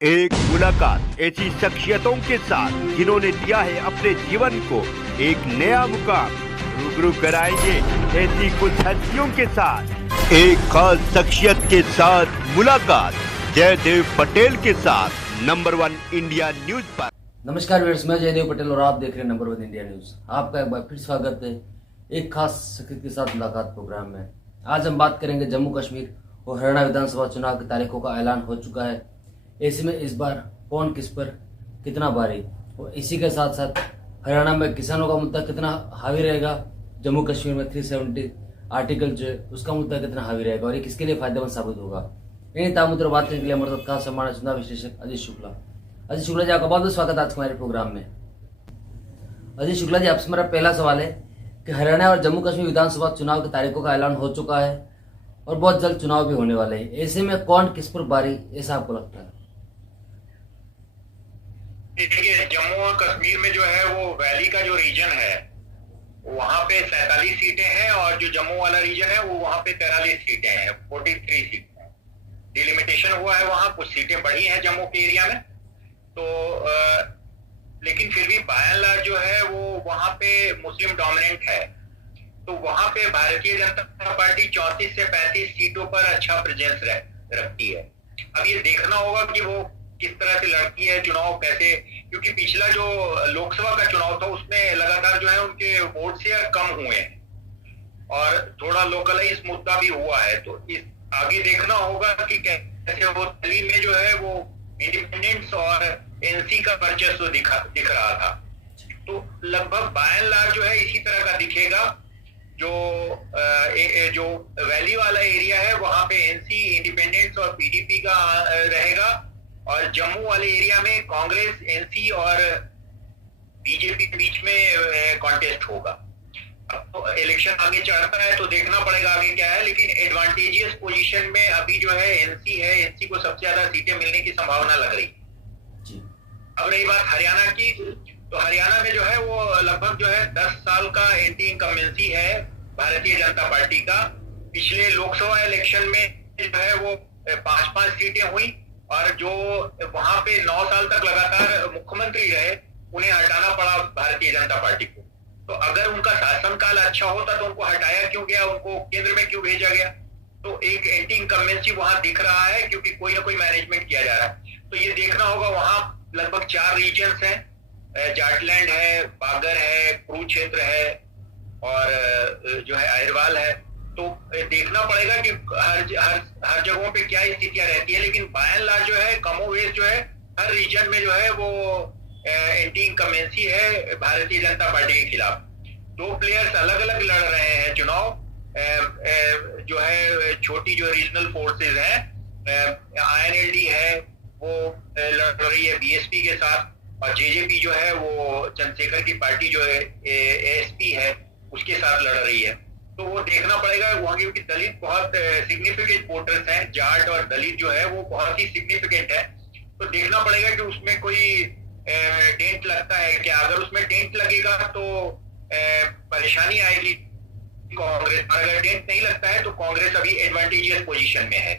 एक मुलाकात ऐसी शख्सियतों के साथ जिन्होंने दिया है अपने जीवन को एक नया मुकाम। रूबरू कराएंगे ऐसी कुछ हस्तियों के साथ एक खास शख्सियत के साथ मुलाकात जयदेव पटेल के साथ नंबर 1 इंडिया न्यूज पर। नमस्कार व्यूअर्स, मैं जयदेव पटेल और आप देख रहे हैं नंबर 1 इंडिया न्यूज। आपका एक बार फिर स्वागत है एक खास शख्सियत के साथ मुलाकात प्रोग्राम में। आज हम बात करेंगे जम्मू कश्मीर और हरियाणा विधानसभा चुनाव की तारीखों का ऐलान हो चुका है। ऐसे में इस बार कौन किस पर कितना भारी, और इसी के साथ साथ हरियाणा में किसानों का मुद्दा कितना हावी रहेगा, जम्मू कश्मीर में 370 आर्टिकल जो है उसका मुद्दा कितना हावी रहेगा और ये किसके लिए फायदेमंद साबित होगा। इन्हीं तामुद्दों बात करने के लिए हमारे साथ खास सम्मान चुनाव विश्लेषक अजीत शुक्ला। अजीत शुक्ला जी, आपका बहुत बहुत स्वागत आज हमारे प्रोग्राम में। अजीत शुक्ला जी, आपसे मेरा पहला सवाल है कि हरियाणा और जम्मू कश्मीर विधानसभा चुनाव की तारीखों का ऐलान हो चुका है और बहुत जल्द चुनाव भी होने वाले हैं। ऐसे में कौन किस पर भारी, ऐसा आपको लगता है? देखिए, जम्मू और कश्मीर में जो है वो वैली का जो रीजन है वहां पे 47 सीटें हैं और जो जम्मू वाला रीजन है वो वहां पे 43 सीटें हैं, 43 सीट हैं। डिलिमिटेशन हुआ है, वहां कुछ सीटें बढ़ी हैं जम्मू के एरिया में, तो लेकिन फिर भी बाय एंड लार्ज जो है वो वहां पे मुस्लिम डोमिनेंट है। तो वहां पे भारतीय जनता पार्टी 34 से 35 सीटों पर अच्छा प्रेजेंस रखती है। अब ये देखना होगा कि वो किस तरह से लड़ती है चुनाव, कैसे, क्योंकि पिछला जो लोकसभा का चुनाव था उसमें लगातार जो है उनके वोट शेयर कम हुए हैं और थोड़ा लोकलाइज मुद्दा भी हुआ है। तो इस आगे देखना होगा कि कैसे वो दिल्ली में जो है वो इंडिपेंडेंस और एनसी का वर्चस्व दिख रहा था। तो लगभग बाय एंड लार्ज जो है इसी तरह का दिखेगा। जो वैली वाला एरिया है वहां पे एनसी, इंडिपेंडेंस और पीडीपी का रहेगा और जम्मू वाले एरिया में कांग्रेस, एनसी और बीजेपी के बीच में कॉन्टेस्ट होगा। अब तो इलेक्शन आगे चढ़ता है तो देखना पड़ेगा आगे क्या है, लेकिन एडवांटेजियस पोजीशन में अभी जो है एनसी है। एनसी को सबसे ज्यादा सीटें मिलने की संभावना लग रही। अब रही बात हरियाणा की, तो हरियाणा में जो है वो लगभग जो है 10 साल का एंटी इनकम्बेंसी है भारतीय जनता पार्टी का। पिछले लोकसभा इलेक्शन में जो है वो 5-5 सीटें हुई और जो वहां पे 9 साल तक लगातार मुख्यमंत्री रहे उन्हें हटाना पड़ा भारतीय जनता पार्टी को। तो अगर उनका शासनकाल अच्छा होता तो उनको हटाया क्यों गया, उनको केंद्र में क्यों भेजा गया? तो एक एंटी इनकम्बेंसी वहां दिख रहा है क्योंकि कोई ना कोई मैनेजमेंट किया जा रहा है। तो ये देखना होगा। वहां लगभग 4 रीजन्स हैं, जाटलैंड है, बागर है, कुरुक्षेत्र है और जो है अहिरवाल है। तो देखना पड़ेगा कि हर जगहों पे क्या स्थितियां रहती है, लेकिन बाय एंड लार्ज जो है कमोवेश जो है हर रीजन में जो है वो एंटी इनकम्बेंसी है भारतीय जनता पार्टी के खिलाफ। 2 प्लेयर्स अलग अलग लड़ रहे हैं चुनाव। जो है छोटी जो रीजनल फोर्सेज है, आईएनएलडी है वो लड़ रही है बीएसपी के साथ, और जेजेपी जो है वो चंद्रशेखर की पार्टी जो है एएसपी है उसके साथ लड़ रही है। तो वो देखना पड़ेगा वहां, क्योंकि दलित बहुत सिग्निफिकेंट वोटर्स हैं। जाट और दलित जो है वो बहुत ही सिग्निफिकेंट है। तो देखना पड़ेगा कि उसमें कोई डेंट लगता है क्या। अगर उसमें डेंट लगेगा तो परेशानी आएगी कांग्रेस, और अगर डेंट नहीं लगता है तो कांग्रेस अभी एडवांटेजियस पोजीशन में है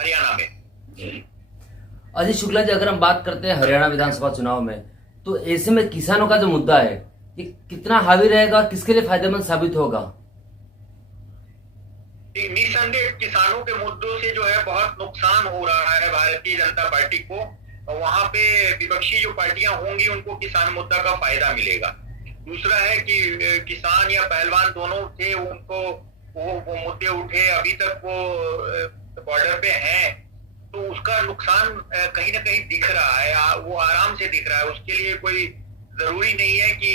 हरियाणा में। अजीत शुक्ला जी, अगर हम बात करते हैं हरियाणा विधानसभा चुनाव में, तो ऐसे में किसानों का जो मुद्दा है ये कितना हावी रहेगा और किसके लिए फायदेमंद साबित होगा? निसंदेह किसानों के मुद्दों से जो है बहुत नुकसान हो रहा है भारतीय जनता पार्टी को। वहां पे विपक्षी जो पार्टियां होंगी उनको किसान मुद्दा का फायदा मिलेगा। दूसरा है कि किसान या पहलवान दोनों थे, उनको वो मुद्दे उठे, अभी तक वो बॉर्डर पे हैं, तो उसका नुकसान कहीं ना कहीं दिख रहा है, वो आराम से दिख रहा है। उसके लिए कोई जरूरी नहीं है कि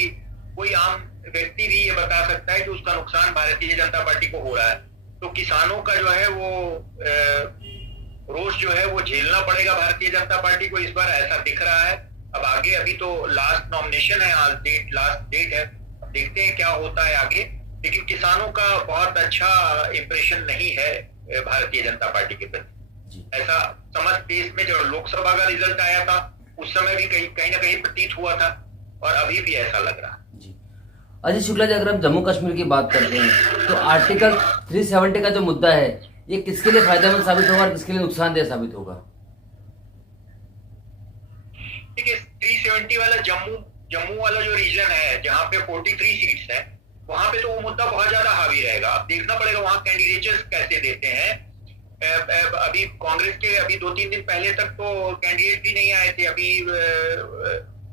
कोई आम व्यक्ति भी ये बता सकता है कि उसका नुकसान भारतीय जनता पार्टी को हो रहा है। तो किसानों का जो है वो रोष जो है वो झेलना पड़ेगा भारतीय जनता पार्टी को, इस बार ऐसा दिख रहा है। अब आगे अभी तो लास्ट नॉमिनेशन है, आज लास्ट डेट है, अब देखते हैं क्या होता है आगे। लेकिन किसानों का बहुत अच्छा इंप्रेशन नहीं है भारतीय जनता पार्टी के प्रति। ऐसा समस्त देश में जो लोकसभा का रिजल्ट आया था उस समय भी कहीं ना कहीं प्रतीत हुआ था और अभी भी ऐसा लग रहा है। अजीत शुक्ला जी, अगर हम जम्मू कश्मीर की बात करते हैं तो आर्टिकल 370 का जो मुद्दा है ये किसके लिए फायदेमंद साबित होगा और किसके लिए नुकसानदेह साबित होगा? देखिए 370 वाला जम्मू वाला जो रीजन है जहां पे 43 सीट्स है, वहां पे तो वो मुद्दा बहुत ज्यादा हावी रहेगा। अब देखना पड़ेगा वहां कैंडिडेट्स कैसे देते हैं। अभी कांग्रेस के अभी 2-3 दिन पहले तक तो कैंडिडेट भी नहीं आए थे। अभी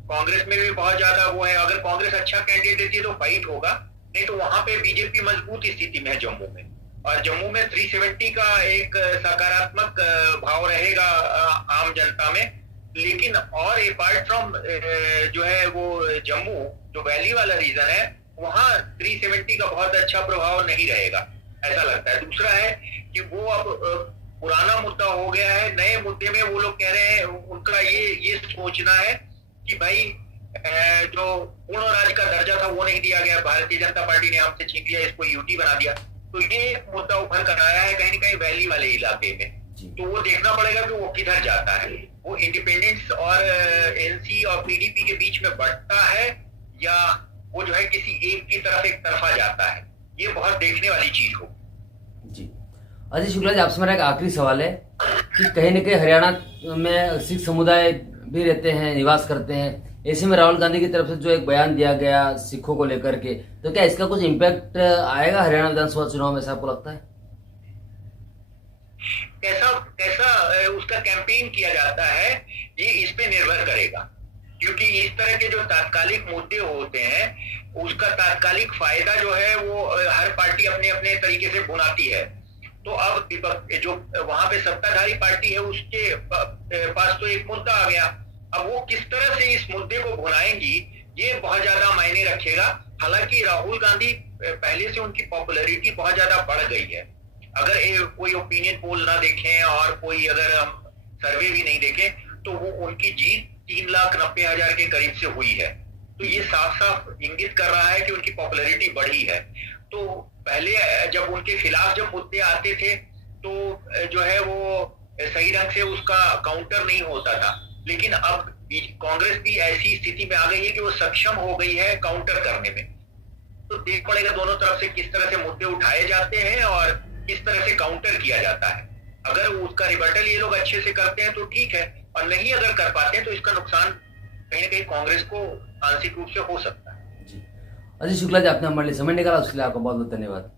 कांग्रेस में भी बहुत ज्यादा वो है, अगर कांग्रेस अच्छा कैंडिडेट देती है तो फाइट होगा, नहीं तो वहां पे बीजेपी मजबूत स्थिति में है जम्मू में। और जम्मू में 370 का एक सकारात्मक भाव रहेगा आम जनता में। लेकिन और अपार्ट फ्रॉम जो है वो जम्मू जो वैली वाला रीजन है, वहां 370 का बहुत अच्छा प्रभाव नहीं रहेगा, ऐसा लगता है। दूसरा है कि वो अब पुराना मुद्दा हो गया है, नए मुद्दे में वो लोग कह रहे हैं, उनका ये सोचना है कि भाई जो पूर्ण राज्य का दर्जा था वो नहीं दिया गया, भारतीय जनता पार्टी ने हमसे छीन लिया, इसको यूटी बना दिया। तो ये मुद्दा उभर कर आया है कहीं ना कहीं वैली वाले इलाके में। तो वो देखना पड़ेगा कि वो किधर जाता है, वो इंडिपेंडेंस और एनसी और पीडीपी के बीच में बढ़ता है या वो जो है किसी एक की तरफ एक तरफा जाता है। ये बहुत देखने वाली चीज हो। जी अजय शुक्ला जी, आपसे मेरा एक आखिरी सवाल है कि कहीं न कहीं हरियाणा में सिख समुदाय भी रहते हैं, निवास करते हैं, ऐसे में राहुल गांधी की तरफ से जो एक बयान दिया गया सिखों को लेकर के, तो क्या इसका कुछ इम्पैक्ट आएगा हरियाणा विधानसभा चुनाव में, ऐसा आपको लगता है? कैसा उसका कैंपेन किया जाता है ये इस पे निर्भर करेगा, क्योंकि इस तरह के जो तात्कालिक मुद्दे होते हैं उसका तात्कालिक फायदा जो है वो हर पार्टी अपने अपने तरीके से बुनाती है। तो अब जो वहां पे सत्ताधारी पार्टी है उसके पास तो एक मुद्दा आ गया, अब वो किस तरह से इस मुद्दे को भुनाएंगी ये बहुत ज्यादा मायने रखेगा। हालांकि राहुल गांधी पहले से उनकी पॉपुलैरिटी बहुत ज्यादा बढ़ गई है। अगर कोई ओपिनियन पोल ना देखें और कोई अगर हम सर्वे भी नहीं देखें तो वो उनकी जीत 3,90,000 के करीब से हुई है। तो ये साफ साफ इंगित कर रहा है कि उनकी पॉपुलैरिटी बढ़ी है। तो पहले जब उनके खिलाफ जब मुद्दे आते थे तो जो है वो सही ढंग से उसका काउंटर नहीं होता था, लेकिन अब कांग्रेस भी ऐसी स्थिति में आ गई है कि वो सक्षम हो गई है काउंटर करने में। तो देख पड़ेगा दोनों तरफ से किस तरह से मुद्दे उठाए जाते हैं और किस तरह से काउंटर किया जाता है। अगर उसका रिबर्टल ये लोग अच्छे से करते हैं तो ठीक है, और नहीं अगर कर पाते हैं तो इसका नुकसान कहीं ना कहीं कांग्रेस को आंशिक रूप से हो सकता है। जी अजय शुक्ला जी, आपने हमारे लिए समय निकाला, उसके लिए आपका बहुत बहुत धन्यवाद।